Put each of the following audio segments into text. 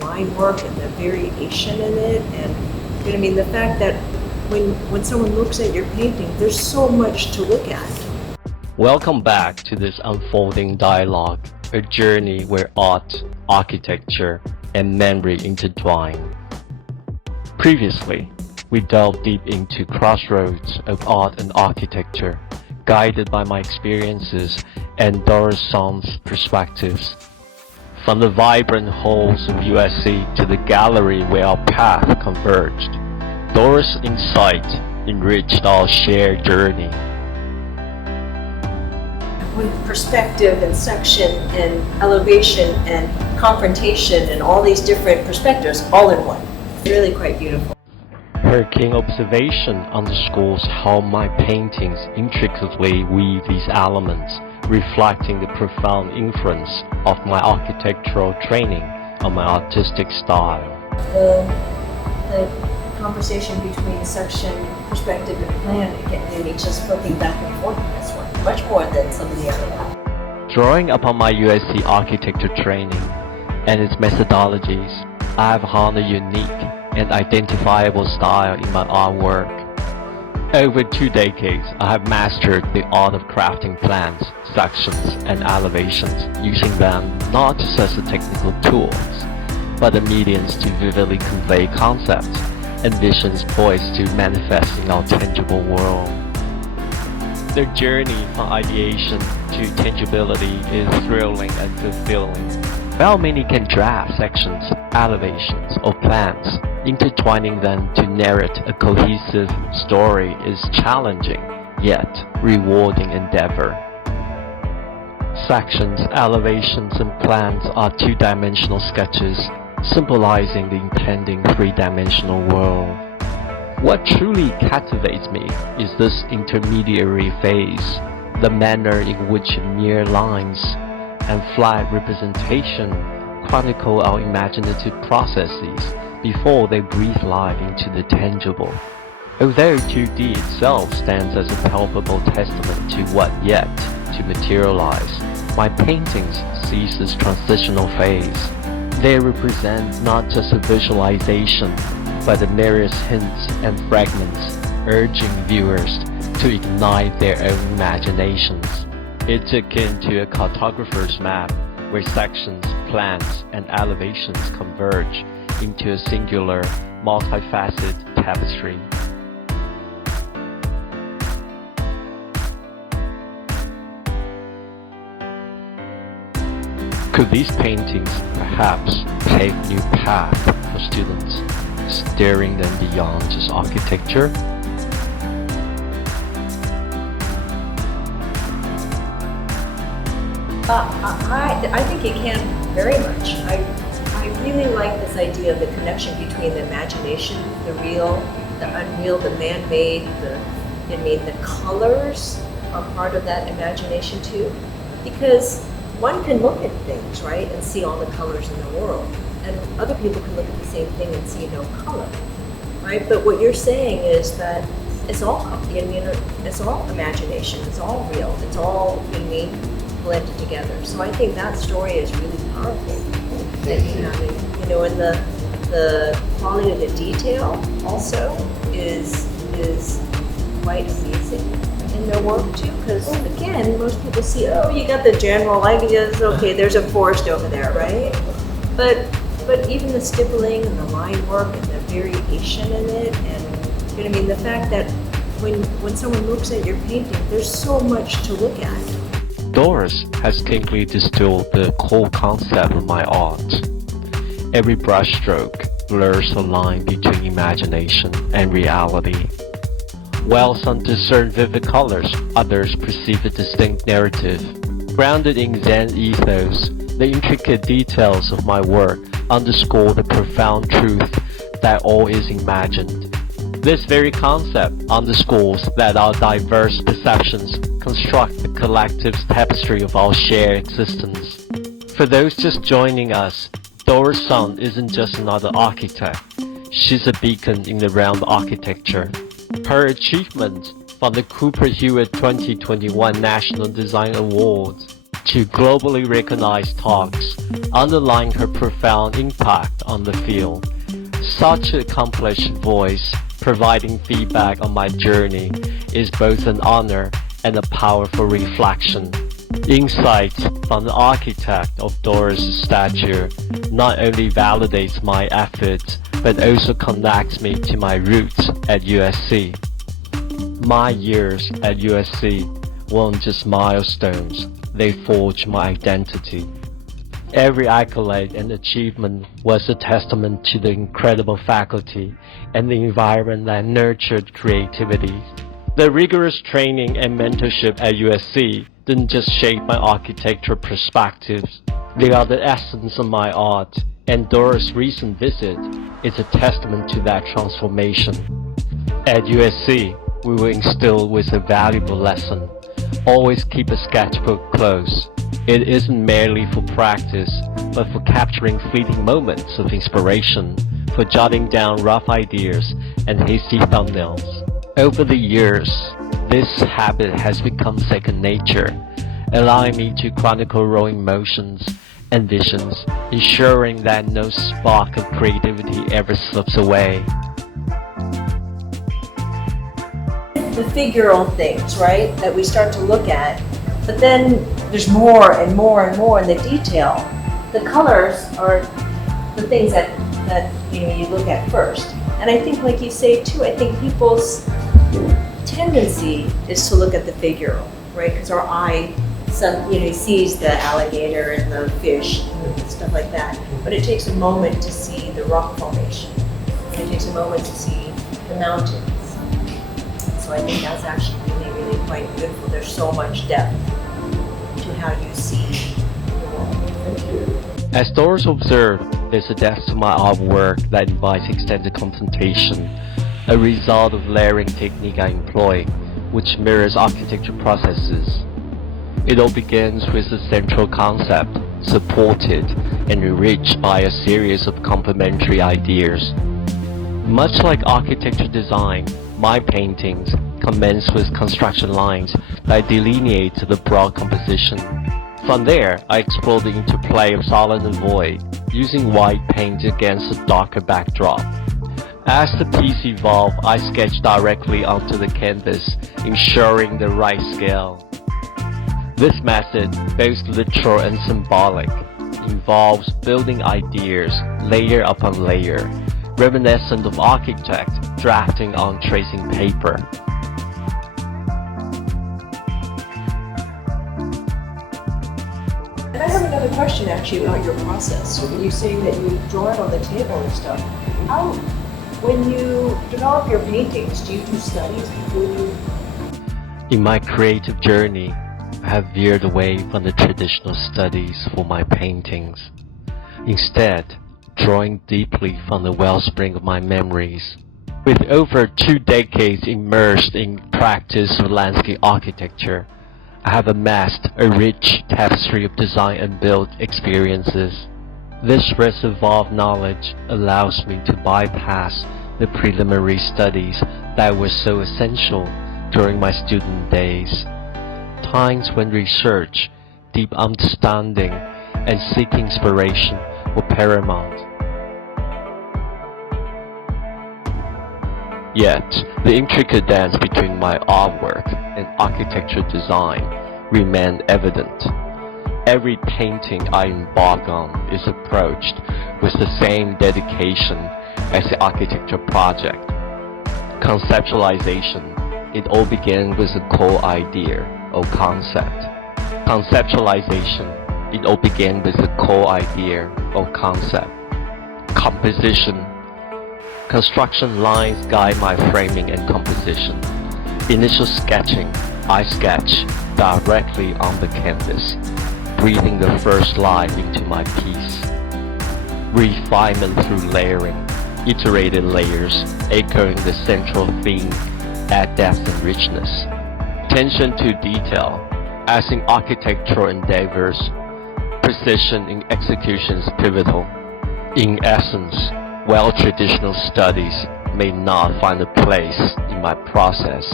line work and the variation in it, and you know what I mean, the fact that when someone looks at your painting, there's so much to look at. Welcome back to this unfolding dialogue, a journey where art, architecture, and memory intertwine. Previously, we delved deep into crossroads of art and architecture, guided by my experiences and Doris Song's perspectives. From the vibrant halls of USC to the gallery where our path converged, Doris' insight enriched our shared journey. With perspective and section and elevation and confrontation and all these different perspectives all in one. Really quite beautiful. Her keen observation underscores how my paintings intricately weave these elements, reflecting the profound influence of my architectural training on my artistic style. The conversation between section, perspective, and plan, and me just flipping back and forth in this one, much more than some of the other ones. Drawing upon my USC architecture training and its methodologies, I have honed a unique and identifiable style in my artwork. Over 2 decades, I have mastered the art of crafting plans, sections, and elevations, using them not just as the technical tools, but the mediums to vividly convey concepts and visions poised to manifest in our tangible world. The journey from ideation to tangibility is thrilling and fulfilling. While many can draft sections, elevations, or plans, intertwining them to narrate a cohesive story is challenging, yet rewarding endeavor. Sections, elevations, and plans are two-dimensional sketches, symbolizing the impending three-dimensional world. What truly captivates me is this intermediary phase, the manner in which mere lines and flat representation chronicle our imaginative processes before they breathe life into the tangible. Although 2D itself stands as a palpable testament to what yet to materialize, my paintings seize this transitional phase. They represent not just a visualization, but the various hints and fragments urging viewers to ignite their own imaginations. It's akin to a cartographer's map, where sections, plans, and elevations converge into a singular, multifaceted tapestry. Could these paintings perhaps pave new path for students, steering them beyond just architecture? I think it can very much. I really like this idea of the connection between the imagination, the real, the unreal, the man-made, the colors are part of that imagination too. Because one can look at things, right, and see all the colors in the world. And other people can look at the same thing and see no color, right? But what you're saying is that it's all, it's all imagination, it's all real, it's all, blended together. So I think that story is really powerful. That you have, and the quality of the detail also is quite amazing in their work too. Because again, most people see, oh, you got the general ideas. Okay, there's a forest over there, right? But even the stippling and the line work and the variation in it, and the fact that when someone looks at your painting, there's so much to look at. Doris has keenly distilled the core concept of my art. Every brushstroke blurs the line between imagination and reality. While some discern vivid colors, others perceive a distinct narrative. Grounded in Zen ethos, the intricate details of my work underscore the profound truth that all is imagined. This very concept underscores that our diverse perceptions construct the collective tapestry of our shared existence. For those just joining us, Doris Song isn't just another architect. She's a beacon in the realm of architecture. Her achievements from the Cooper Hewitt 2021 National Design Awards to globally recognized talks, underlying her profound impact on the field. Such an accomplished voice, providing feedback on my journey, is both an honor and a powerful reflection. Insights from the architect of Doris' stature not only validates my efforts, but also connects me to my roots at USC. My years at USC weren't just milestones, they forged my identity. Every accolade and achievement was a testament to the incredible faculty and the environment that nurtured creativity. The rigorous training and mentorship at USC didn't just shape my architectural perspectives, they are the essence of my art, and Doris' recent visit is a testament to that transformation. At USC, we were instilled with a valuable lesson. Always keep a sketchbook close. It isn't merely for practice, but for capturing fleeting moments of inspiration, for jotting down rough ideas and hasty thumbnails. Over the years, this habit has become second nature, allowing me to chronicle raw emotions and visions, ensuring that no spark of creativity ever slips away. The figural things, right, that we start to look at, but then there's more and more and more in the detail. The colors are the things that you look at first. And I think, like you say too, I think people's tendency is to look at the figural, right? Because our eye, sees the alligator and the fish and stuff like that. But it takes a moment to see the rock formation. It takes a moment to see the mountains. So I think that's actually really, really quite beautiful. There's so much depth to how you see the world. As Doris observed, there's a depth to my artwork that invites extended contemplation, a result of layering technique I employ, which mirrors architecture processes. It all begins with a central concept, supported and enriched by a series of complementary ideas. Much like architecture design, my paintings commence with construction lines that delineate the broad composition. From there, I explore the interplay of solid and void, using white paint against a darker backdrop. As the piece evolves, I sketch directly onto the canvas, ensuring the right scale. This method, both literal and symbolic, involves building ideas layer upon layer, reminiscent of architect drafting on tracing paper. And I have another question actually about your process. You saying that you draw it on the table and stuff. When you develop your paintings, do you do studies before you? In my creative journey, I have veered away from the traditional studies for my paintings. Instead, drawing deeply from the wellspring of my memories. With over 2 decades immersed in practice of landscape architecture, I have amassed a rich tapestry of design and build experiences. This reservoir of knowledge allows me to bypass the preliminary studies that were so essential during my student days. Times when research, deep understanding, and seeking inspiration were paramount. Yet, the intricate dance between my artwork and architecture design remained evident. Every painting I embark on is approached with the same dedication as the architecture project. Conceptualization, it all began with a core idea or concept. Conceptualization, it all began with a core idea or concept. Composition, construction lines guide my framing and composition. Initial sketching, I sketch directly on the canvas, breathing the first line into my piece. Refinement through layering, iterated layers echoing the central theme, add depth and richness. Attention to detail, as in architectural endeavors, precision in execution is pivotal. In essence, while traditional studies may not find a place in my process,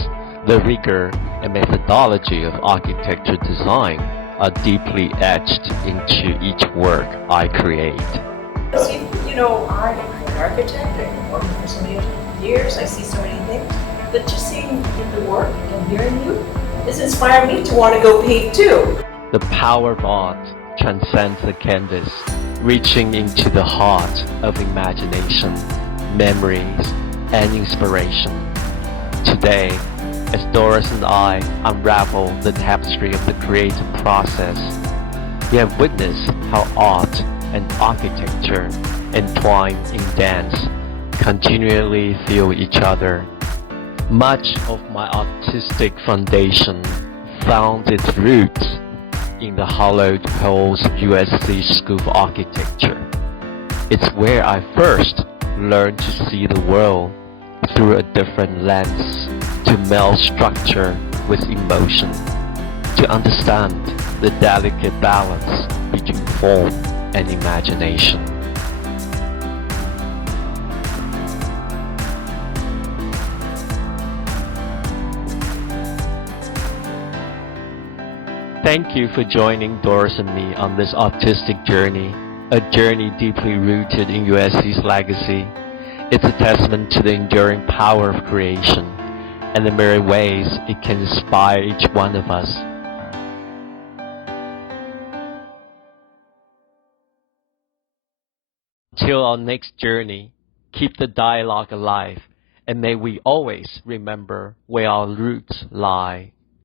the rigor and methodology of architecture design are deeply etched into each work I create. See, you know, I'm an architect, I've been working for so many years, I see so many things, but just seeing the work and hearing you has inspired me to want to go paint too. The power of art transcends the canvas, reaching into the heart of imagination, memories, and inspiration. Today, as Doris and I unravel the tapestry of the creative process, we have witnessed how art and architecture, entwined in dance, continually fuel each other. Much of my artistic foundation found its roots in the hollowed halls of USC School of Architecture. It's where I first learned to see the world through a different lens, to meld structure with emotion, to understand the delicate balance between form and imagination. Thank you for joining Doris and me on this artistic journey, a journey deeply rooted in USC's legacy. It's a testament to the enduring power of creation and the myriad ways it can inspire each one of us. Till our next journey, keep the dialogue alive, and may we always remember where our roots lie.